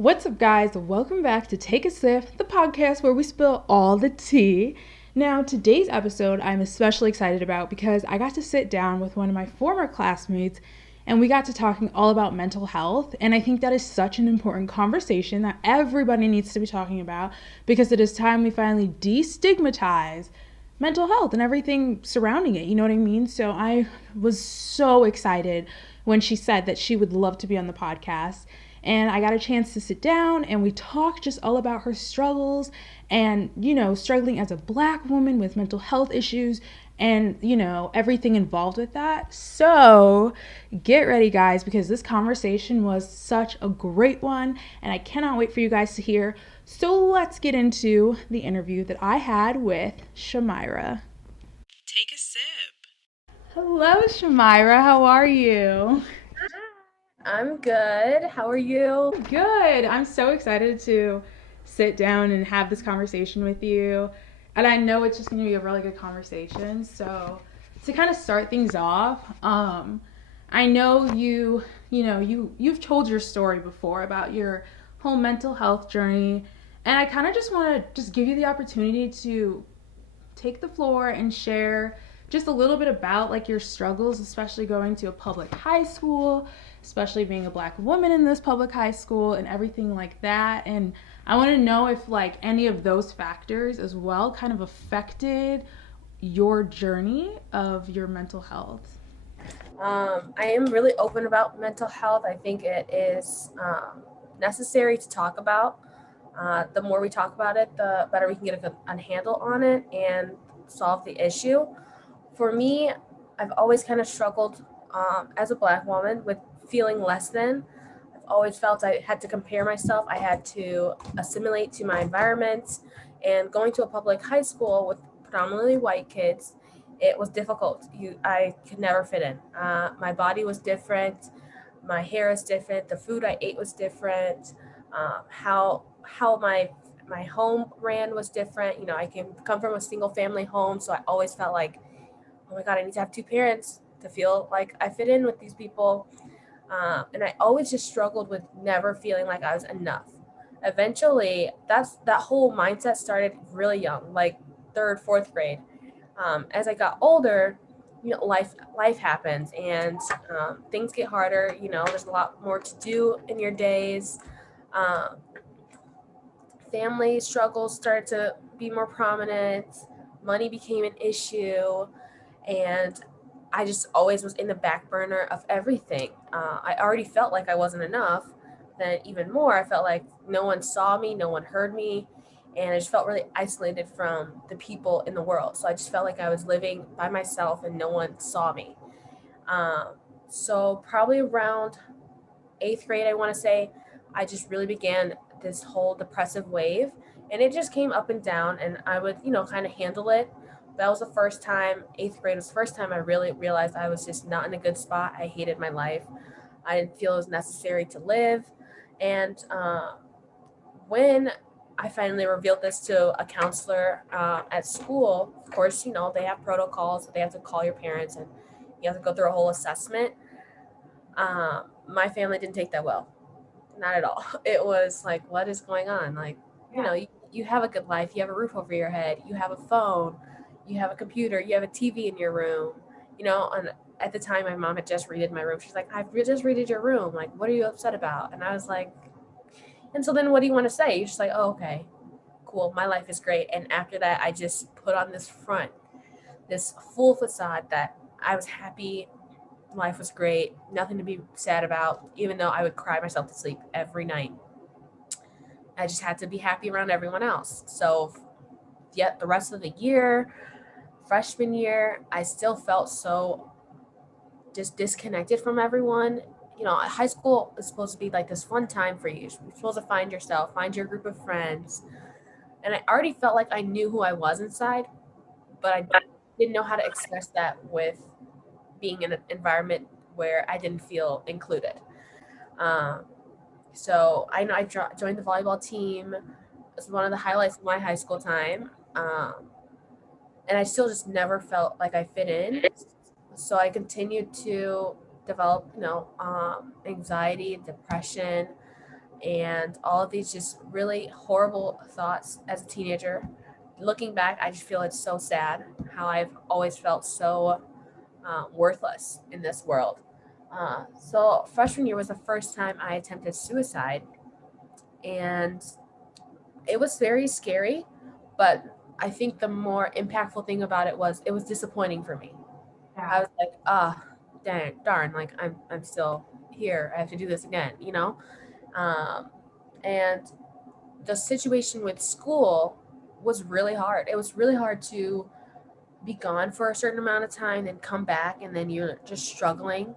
What's up, guys? Welcome back to Take a Sip, the podcast where we spill all the tea. Now, today's episode I'm especially excited about because I got to sit down with one of my former classmates and we got to talking all about mental health. And I think that is such an important conversation that everybody needs to be talking about because it is time we finally destigmatize mental health and everything surrounding it. You know what I mean? So I was so excited when she said that she would love to be on the podcast. And I got a chance to sit down and we talked just all about her struggles and, struggling as a Black woman with mental health issues and, everything involved with that. So get ready, guys, because this conversation was such a great one and I cannot wait for you guys to hear. So let's get into the interview that I had with Chamyra. Take a sip. Hello, Chamyra. How are you? I'm good. How are you? Good. I'm so excited to sit down and have this conversation with you. And I know it's just going to be a really good conversation. So, to kind of start things off, I know you've told your story before about your whole mental health journey, and I kind of just want to just give you the opportunity to take the floor and share just a little bit about like your struggles, especially going to a public high school, especially being a Black woman in this public high school and everything like that. And I want to know if like any of those factors as well kind of affected your journey of your mental health. I am really open about mental health. I think it is necessary to talk about. The more we talk about it, the better we can get a handle on it and solve the issue. For me, I've always kind of struggled as a Black woman with feeling less than. I've always felt I had to compare myself. I had to assimilate to my environment. And going to a public high school with predominantly white kids, it was difficult. I could never fit in. My body was different. My hair is different. The food I ate was different. How my home ran was different. I can come from a single family home, so I always felt like, oh my God, I need to have two parents to feel like I fit in with these people. And I always just struggled with never feeling like I was enough. Eventually, that whole mindset started really young, like third, fourth grade. As I got older, life happens and things get harder. There's a lot more to do in your days. Um, Family struggles started to be more prominent. Money became an issue, and I just always was in the back burner of everything. I already felt like I wasn't enough. Then even more, I felt like no one saw me, no one heard me, and I just felt really isolated from the people in the world. So I just felt like I was living by myself and no one saw me. Um, so probably around eighth grade, I want to say, I just really began this whole depressive wave, and it just came up and down, and I would, kind of handle it. That was the first time, eighth grade was the first time I really realized I was just not in a good spot. I hated my life. I didn't feel it was necessary to live. And when I finally revealed this to a counselor at school, of course, they have protocols. They have to call your parents and you have to go through a whole assessment. My family didn't take that well. Not at all. It was like, what is going on? Like, you have a good life. You have a roof over your head. You have a phone. You have a computer. You have a TV in your room. And at the time, my mom had just redid my room. She's like, I've just redid your room. Like, what are you upset about? And I was like, and so then what do you want to say? You're just like, oh, okay, cool. My life is great. And after that, I just put on this front, this full facade that I was happy. Life was great. Nothing to be sad about, even though I would cry myself to sleep every night. I just had to be happy around everyone else. So, yet the rest of the year, freshman year, I still felt so just disconnected from everyone. High school is supposed to be like this fun time for you. You're supposed to find yourself, find your group of friends. And I already felt like I knew who I was inside, but I didn't know how to express that with being in an environment where I didn't feel included. Um, so I know joined the volleyball team. It's one of the highlights of my high school time. And I still just never felt like I fit in. So I continued to develop, anxiety, depression, and all of these just really horrible thoughts as a teenager. Looking back, I just feel it's so sad how I've always felt so worthless in this world. So freshman year was the first time I attempted suicide, and it was very scary. But I think the more impactful thing about it was disappointing for me. I was like, ah, dang, darn, like I'm still here. I have to do this again, you know. Um, and the situation with school was really hard. It was really hard to be gone for a certain amount of time, then come back, and then you're just struggling.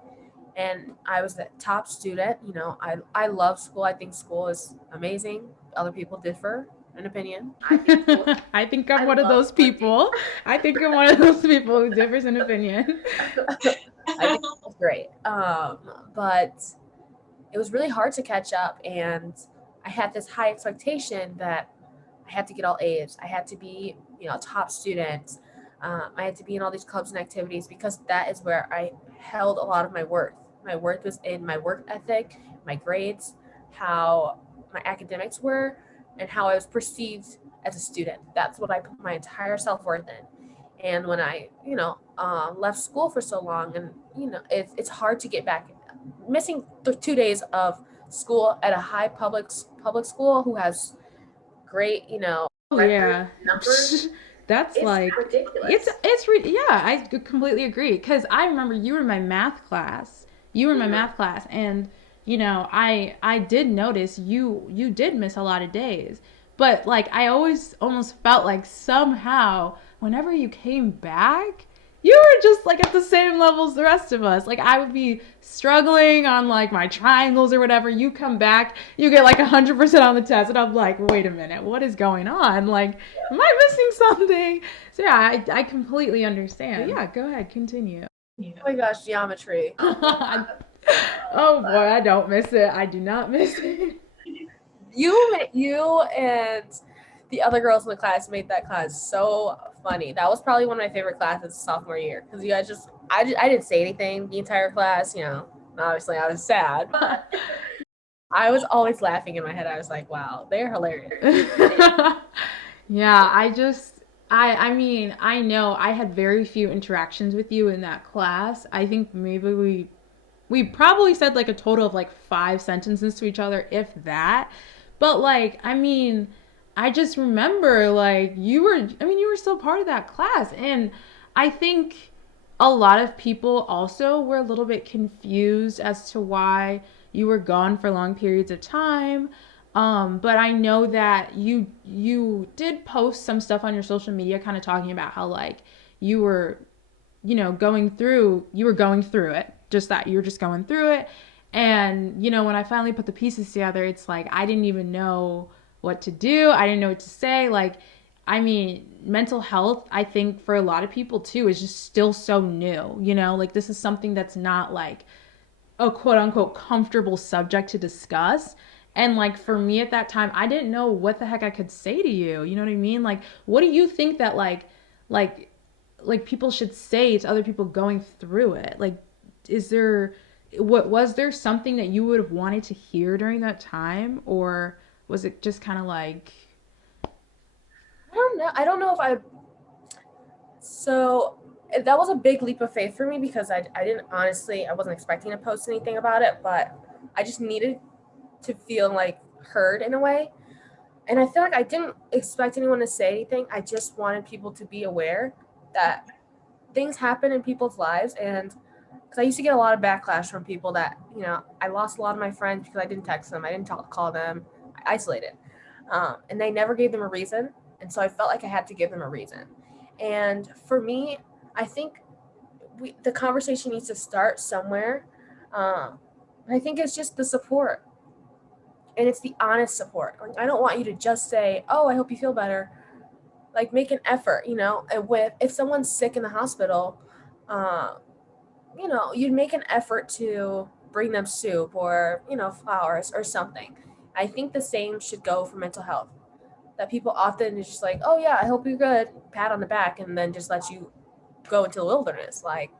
And I was the top student. You know, I love school. I think school is amazing. Other people differ in opinion. I think school. I think I'm I one of love those people. I think I'm one of those people who differs in opinion. I think it's great. But it was really hard to catch up, and I had this high expectation that I had to get all A's. I had to be, you know, a top student. I had to be in all these clubs and activities because that is where I held a lot of my worth. My worth was in my work ethic, my grades, how my academics were, and how I was perceived as a student. That's what I put my entire self worth in. And when I, left school for so long, and it's hard to get back. Missing 2 days of school at a high public school who has great, Oh record yeah. numbers, That's it's like ridiculous. yeah, I completely agree cuz I remember you were in my math class. You were in my Mhm. math class and I did notice you did miss a lot of days. But like I always almost felt like somehow whenever you came back, you were just like at the same level as the rest of us. Like I would be struggling on like my triangles or whatever. You come back, you get like 100% on the test, and I'm like, wait a minute, what is going on? Like, am I missing something? So yeah, I completely understand. But yeah, go ahead, continue. Oh my gosh, geometry. Oh boy, I don't miss it. I do not miss it. You and the other girls in the class made that class so funny. That was probably one of my favorite classes sophomore year because you guys I didn't say anything the entire class. Obviously I was sad. I was always laughing in my head. I was like, wow, they're hilarious. Yeah, I mean, I know I had very few interactions with you in that class. I think maybe we probably said like a total of like 5 sentences to each other, if that. But like, I mean, I just remember like you were still part of that class. And I think a lot of people also were a little bit confused as to why you were gone for long periods of time. But I know that you did post some stuff on your social media kind of talking about how like you were you were going through it, just that you were just going through it. And when I finally put the pieces together, it's like I didn't even know what to do. I didn't know what to say. Like, I mean, mental health, I think for a lot of people too is just still so new. Like this is something that's not like a quote unquote comfortable subject to discuss. And like for me at that time, I didn't know what the heck I could say to you. You know what I mean? Like, what do you think that like like people should say to other people going through it? Like, is there what was there something that you would have wanted to hear during that time, or was it just kind of like I don't know. I don't know if I. So that was a big leap of faith for me because I didn't honestly, I wasn't expecting to post anything about it, but I just needed to feel like heard in a way. And I feel like I didn't expect anyone to say anything. I just wanted people to be aware that things happen in people's lives. And because I used to get a lot of backlash from people that, I lost a lot of my friends because I didn't text them, I didn't call them, I isolated. And they never gave them a reason. And so I felt like I had to give them a reason. And for me, I think the conversation needs to start somewhere. I think it's just the support, and it's the honest support. Like I don't want you to just say, "Oh, I hope you feel better." Like make an effort, And if someone's sick in the hospital, uh, you'd make an effort to bring them soup or flowers or something. I think the same should go for mental health. That people often is just like, "Oh yeah, I hope you're good," pat on the back, and then just let you go into the wilderness. Like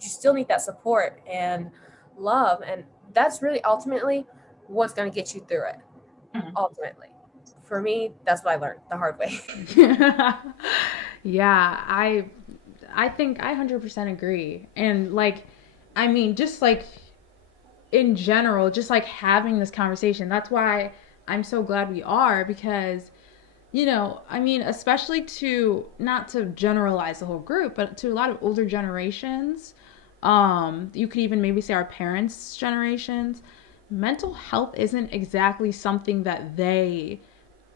you still need that support and love, and that's really ultimately what's going to get you through it Mhm. ultimately. For me, that's what I learned the hard way. Yeah, I think I 100% agree. And like I mean just like in general, just like having this conversation. That's why I'm so glad we are because I mean, especially to not to generalize the whole group, but to a lot of older generations, you could even maybe say our parents' generations, mental health isn't exactly something that they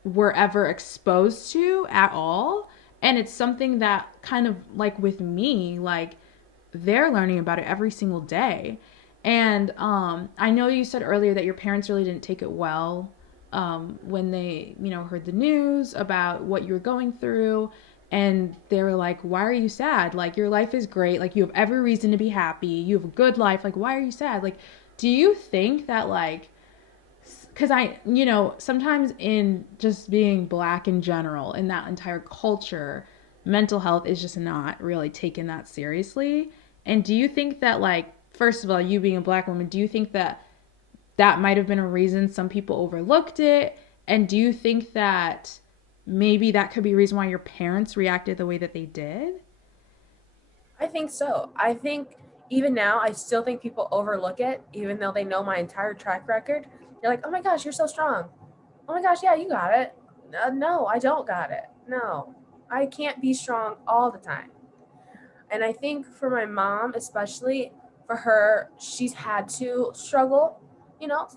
were ever exposed to at all. And it's something that kind of like with me, like they're learning about it every single day. And I know you said earlier that your parents really didn't take it well when they, heard the news about what you were going through. And they were like, why are you sad? Like, your life is great. Like, you have every reason to be happy. You have a good life. Like, why are you sad? Like, do you think that, like, because sometimes in just being black in general, in that entire culture, mental health is just not really taken that seriously. And do you think that, like, first of all, you being a black woman, do you think that that might have been a reason some people overlooked it? And do you think that maybe that could be a reason why your parents reacted the way that they did? I think so. I think even now, I still think people overlook it, even though they know my entire track record. They're like, oh my gosh, you're so strong. Oh my gosh, yeah, you got it. No, I don't got it. No, I can't be strong all the time. And I think for my mom, especially for her, she's had to struggle. You know,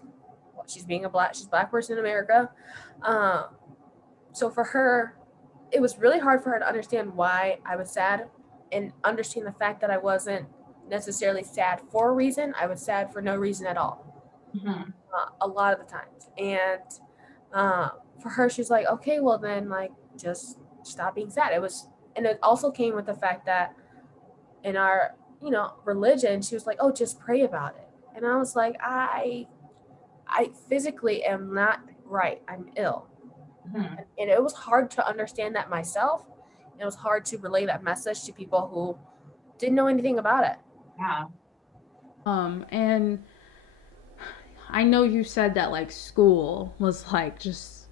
she's a black person in America. Um, so for her, it was really hard for her to understand why I was sad and understand the fact that I wasn't necessarily sad for a reason. I was sad for no reason at all, Mm-hmm. a lot of the times. And uh, for her, she's like, okay, well then, like, just stop being sad. And it also came with the fact that in our, religion, she was like, oh, just pray about it. And I was like, I physically am not right. I'm ill. Mm-hmm. And it was hard to understand that myself. It was hard to relay that message to people who didn't know anything about it. Yeah. And I know you said that like school was like just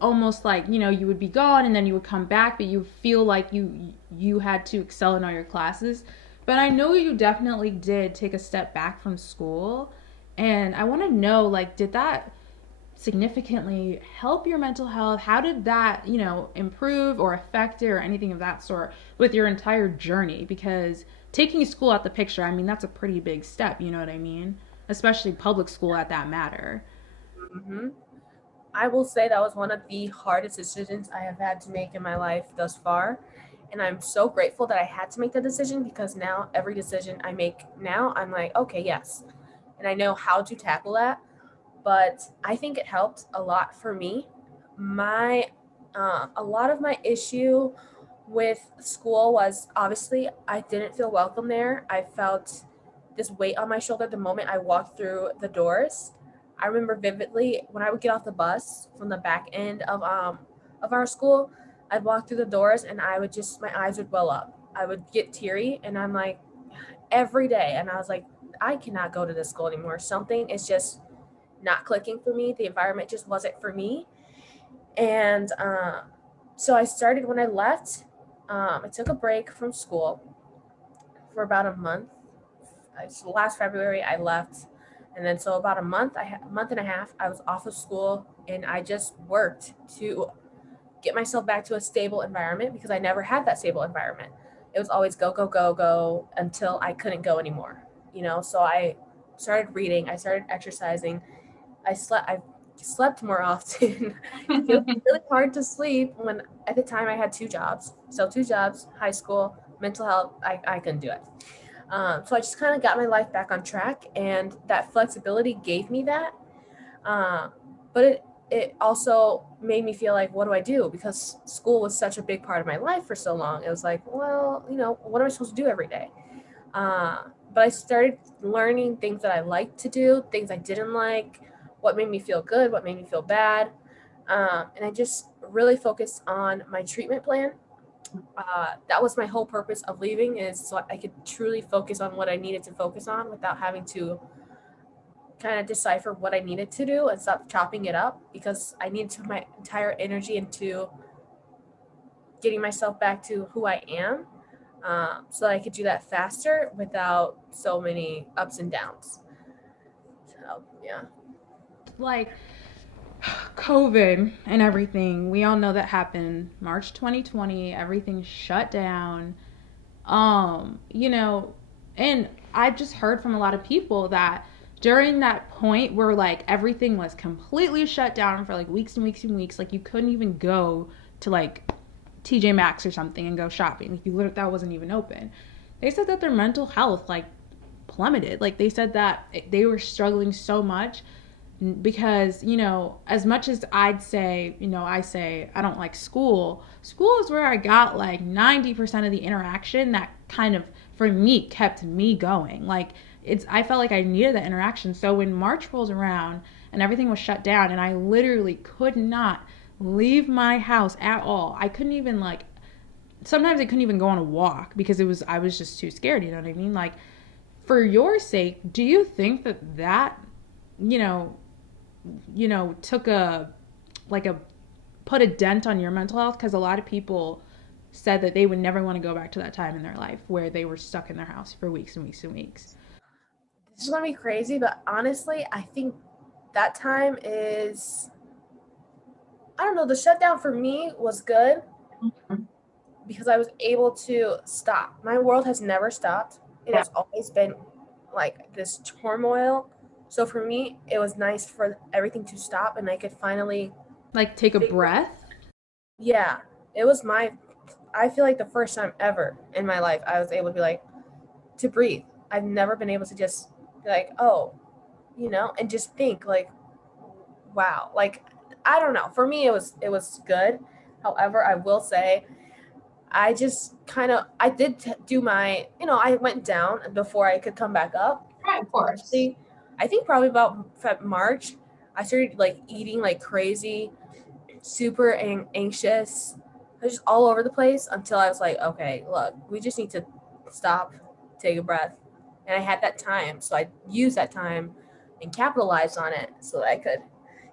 almost like you would be gone and then you would come back, but you feel like you had to excel in all your classes. But I know you definitely did take a step back from school, and I want to know, like, did that significantly help your mental health? How did that improve or affect it or anything of that sort with your entire journey? Because taking school out the picture, I mean, that's a pretty big step, you know what I mean, especially public school at that matter. Hmm. I will say that was one of the hardest decisions I have had to make in my life thus far. And I'm so grateful that I had to make that decision because now every decision I make now, I'm like, okay, yes. And I know how to tackle that. But I think it helped a lot for me. My a lot of my issue with school was obviously I didn't feel welcome there. I felt this weight on my shoulder the moment I walked through the doors. I remember vividly when I would get off the bus from the back end of our school, I'd walk through the doors and I would just my eyes would well up. I would get teary and I'm like every day and I was like I cannot go to this school anymore. Something is just not clicking for me. The environment just wasn't for me. And so I started when I left. I took a break from school for about a month. So last February I left, and then so about a month and a half, I was off of school, and I just worked to get myself back to a stable environment because I never had that stable environment. It was always go go go go until I couldn't go anymore. So I started reading, I started exercising, I slept more often. It was really hard to sleep when at the time I had two jobs. So two jobs, high school, mental health, I couldn't do it. So I just kind of got my life back on track, and that flexibility gave me that. Uh, but it also made me feel like, what do I do? Because school was such a big part of my life for so long. It was like, well, what am I supposed to do every day? But I started learning things that I liked to do, things I didn't like, what made me feel good, what made me feel bad. And I just really focused on my treatment plan. That was my whole purpose of leaving is so I could truly focus on what I needed to focus on without having to kind of decipher what I needed to do and stop chopping it up, because I needed to put my entire energy into getting myself back to who I am, so that I could do that faster without so many ups and downs. So, yeah. Like COVID and everything, we all know that happened March 2020, everything shut down. You know, and I've just heard from a lot of people that during that point where like everything was completely shut down for like weeks and weeks and weeks, like you couldn't even go to like TJ Maxx or something and go shopping. Like you literally, that wasn't even open. They said that their mental health like plummeted. Like they said that they were struggling so much because, you know, as much as I'd say, you know, I say I don't like school, school is where I got like 90% of the interaction that kind of for me kept me going. Like it's, I felt like I needed that interaction. So when March rolls around and everything was shut down and I literally could not leave my house at all, I couldn't even like, sometimes I couldn't even go on a walk because it was, I was just too scared, you know what I mean? Like for your sake, do you think that that, you know, took a like a put a dent on your mental health? Because a lot of people said that they would never want to go back to that time in their life where they were stuck in their house for weeks and weeks and weeks. This is gonna be crazy, but honestly, I think that time is, I don't know, the shutdown for me was good because I was able to stop. My world has never stopped. It has always been like this turmoil. So for me, it was nice for everything to stop and I could finally Like take a figure, breath. yeah, it was my, I feel like the first time ever in my life I was able to be like, to breathe. I've never been able to just be like, oh, and just think like, wow. Like, I don't know. For me, it was good. However, I will say I just kind of I did do my, I went down before I could come back up. Right, of course. Especially, I think probably about March, I started like eating like crazy, super anxious. I was just all over the place until I was like, okay, look, we just need to stop, take a breath. And I had that time. So I used that time and capitalized on it so that I could,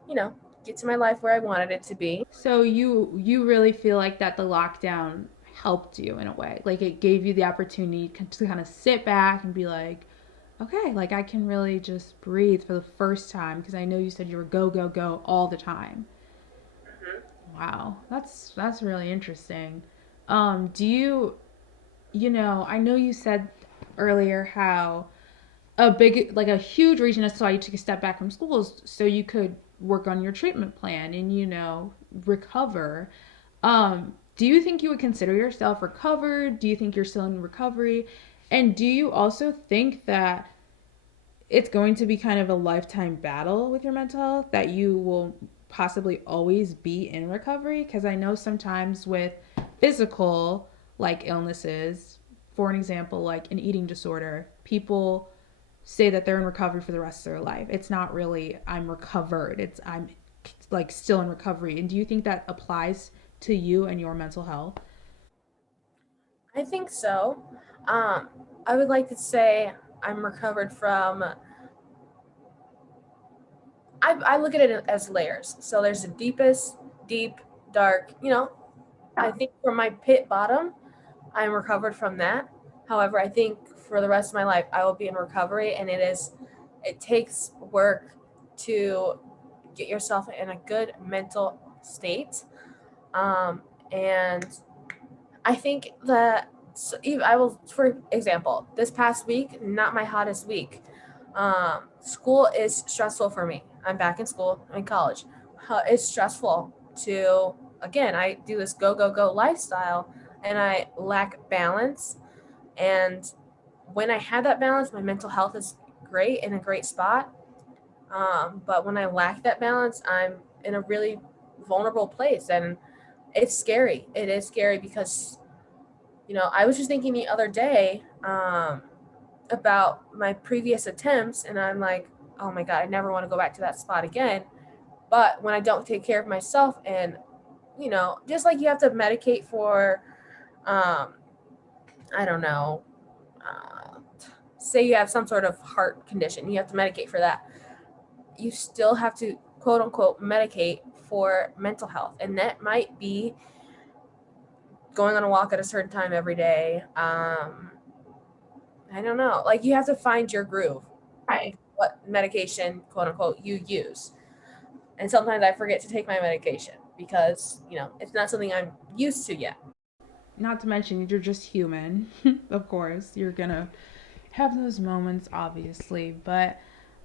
you know, get to my life where I wanted it to be. So you really feel like that the lockdown helped you in a way. Like it gave you the opportunity to kind of sit back and be like, okay, like I can really just breathe for the first time because I know you said you were go go go all the time. Wow, that's really interesting. Do you, you know, I know you said earlier how a big, like a huge reason as to why you took a step back from school is so you could work on your treatment plan and, you know, recover. Do you think you would consider yourself recovered? Do you think you're still in recovery? And do you also think that it's going to be kind of a lifetime battle with your mental health, that you will possibly always be in recovery? Because I know sometimes with physical like illnesses, for an example like an eating disorder, people say that they're in recovery for the rest of their life. It's not really I'm recovered, it's I'm like still in recovery. And do you think that applies to you and your mental health? I think so. Um, I would like to say I'm recovered from, I look at it as layers. So there's the deepest, deep, dark, I think from my pit bottom, I'm recovered from that. However, I think for the rest of my life, I will be in recovery, and it takes work to get yourself in a good mental state. And I think that, so I will, for example, this past week, not my hottest week. School is stressful for me. I'm back in school, I'm in college. It's stressful to, again, I do this go, go, go lifestyle and I lack balance. And when I have that balance, my mental health is great, in a great spot. But when I lack that balance, I'm in a really vulnerable place. And it's scary. It is scary because, I was just thinking the other day, about my previous attempts, and I'm like, oh my God, I never want to go back to that spot again. But when I don't take care of myself, and, just like you have to medicate for, um, I don't know, say you have some sort of heart condition, you have to medicate for that. you still have to quote unquote medicate for mental health. And that might be going on a walk at a certain time every day. I don't know. Like, you have to find your groove. Right. What medication, quote unquote, you use. And sometimes I forget to take my medication because, it's not something I'm used to yet. Not to mention, you're just human. Of course, you're gonna have those moments, obviously. But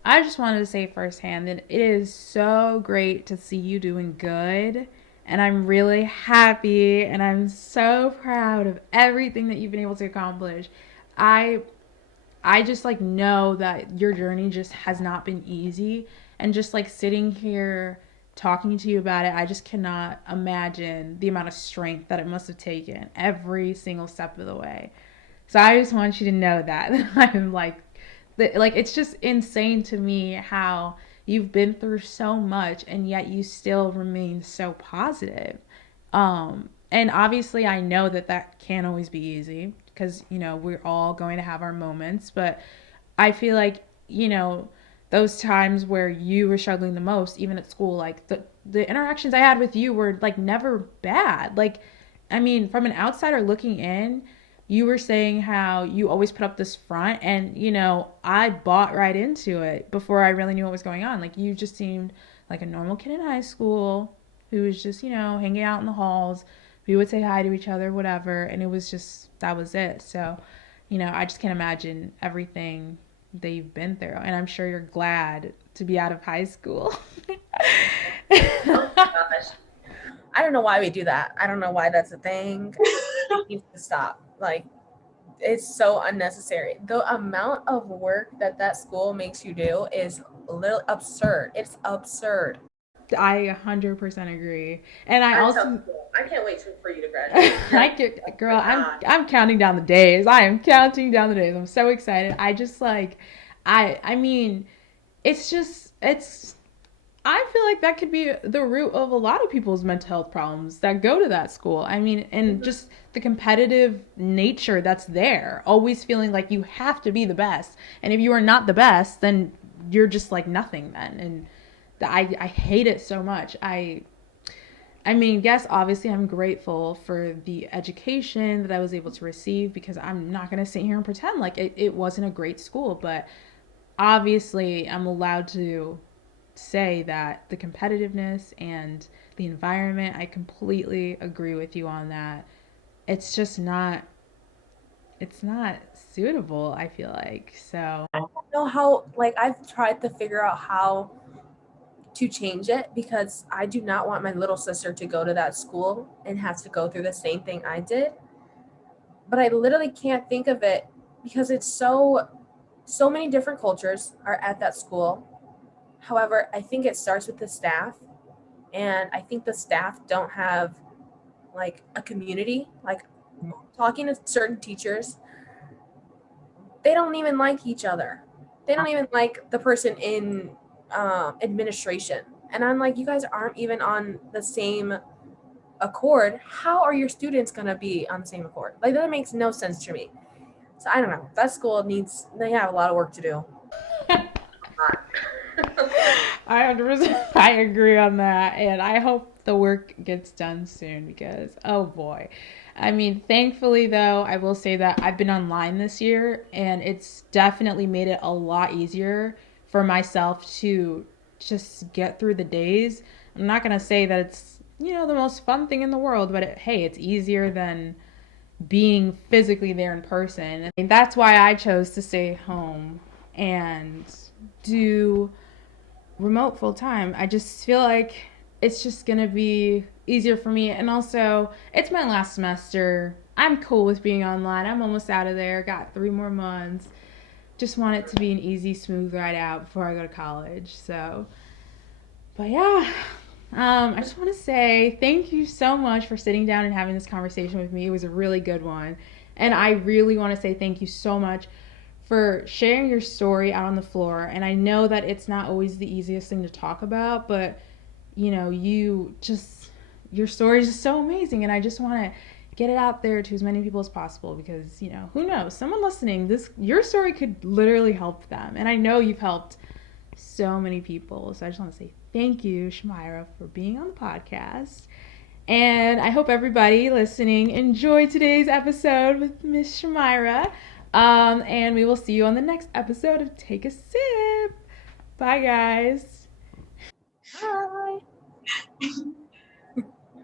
I just wanted to say firsthand that it is so great to see you doing good. And I'm really happy and I'm so proud of everything that you've been able to accomplish. I I just like know that your journey just has not been easy, and just like sitting here talking to you about it, I just cannot imagine the amount of strength that it must have taken every single step of the way. So I just want you to know that I'm like it's just insane to me how you've been through so much and yet you still remain so positive. And obviously I know that that can't always be easy because we're all going to have our moments, but I feel like those times where you were struggling the most, even at school, like the interactions I had with you were like never bad. Like, I mean, from an outsider looking in, you were saying how you always put up this front, and I bought right into it before I really knew what was going on. Like, you just seemed like a normal kid in high school who was just hanging out in the halls. We would say hi to each other, whatever, and it was just that was it. So I just can't imagine everything that you've been through, and I'm sure you're glad to be out of high school. Oh my gosh. I don't know why we do that. I don't know why that's a thing. It needs to stop. Like, it's so unnecessary. The amount of work that school makes you do is a little absurd. It's absurd. I 100% agree, and I I'm so also cool. I can't wait for you to graduate. girl, Oh my I'm God. I'm counting down the days. I am counting down the days. I'm so excited. I just like, I mean, it's just it's. I feel like that could be the root of a lot of people's mental health problems that go to that school. I mean, and Mhm. just the competitive nature that's there, always feeling like you have to be the best. And if you are not the best, then you're just like nothing then. And I hate it so much. I mean, yes, obviously I'm grateful for the education that I was able to receive, because I'm not going to sit here and pretend like it wasn't a great school, but obviously I'm allowed to say that the competitiveness and the environment, I completely agree with you on that. It's just not it's not suitable, I feel like. So, I don't know how, like, I've tried to figure out how to change it because I do not want my little sister to go to that school and have to go through the same thing I did. But I literally can't think of it because it's so many different cultures are at that school. However, I think it starts with the staff, and I think the staff don't have like a community. Like, talking to certain teachers, they don't even like each other. They don't even like the person in administration. And I'm like, you guys aren't even on the same accord. How are your students going to be on the same accord? Like, that makes no sense to me. So I don't know. That school they have a lot of work to do. I 100% I agree on that, and I hope the work gets done soon because oh boy. I mean, thankfully though, I will say that I've been online this year, and it's definitely made it a lot easier for myself to just get through the days. I'm not going to say that it's, the most fun thing in the world, but hey, it's easier than being physically there in person. And that's why I chose to stay home and do remote full time. I just feel like it's just gonna be easier for me. And also, it's my last semester. I'm cool with being online. I'm almost out of there. Got 3 more months. Just want it to be an easy, smooth ride out before I go to college. So, but yeah, I just want to say thank you so much for sitting down and having this conversation with me. It was a really good one. And I really want to say thank you so much for sharing your story out on the floor. And I know that it's not always the easiest thing to talk about, but your story is just so amazing. And I just want to get it out there to as many people as possible because, who knows? Someone listening, your story could literally help them. And I know you've helped so many people. So I just want to say thank you, Chamyra, for being on the podcast. And I hope everybody listening enjoyed today's episode with Miss Chamyra. And we will see you on the next episode of Take a Sip. Bye, guys. Bye.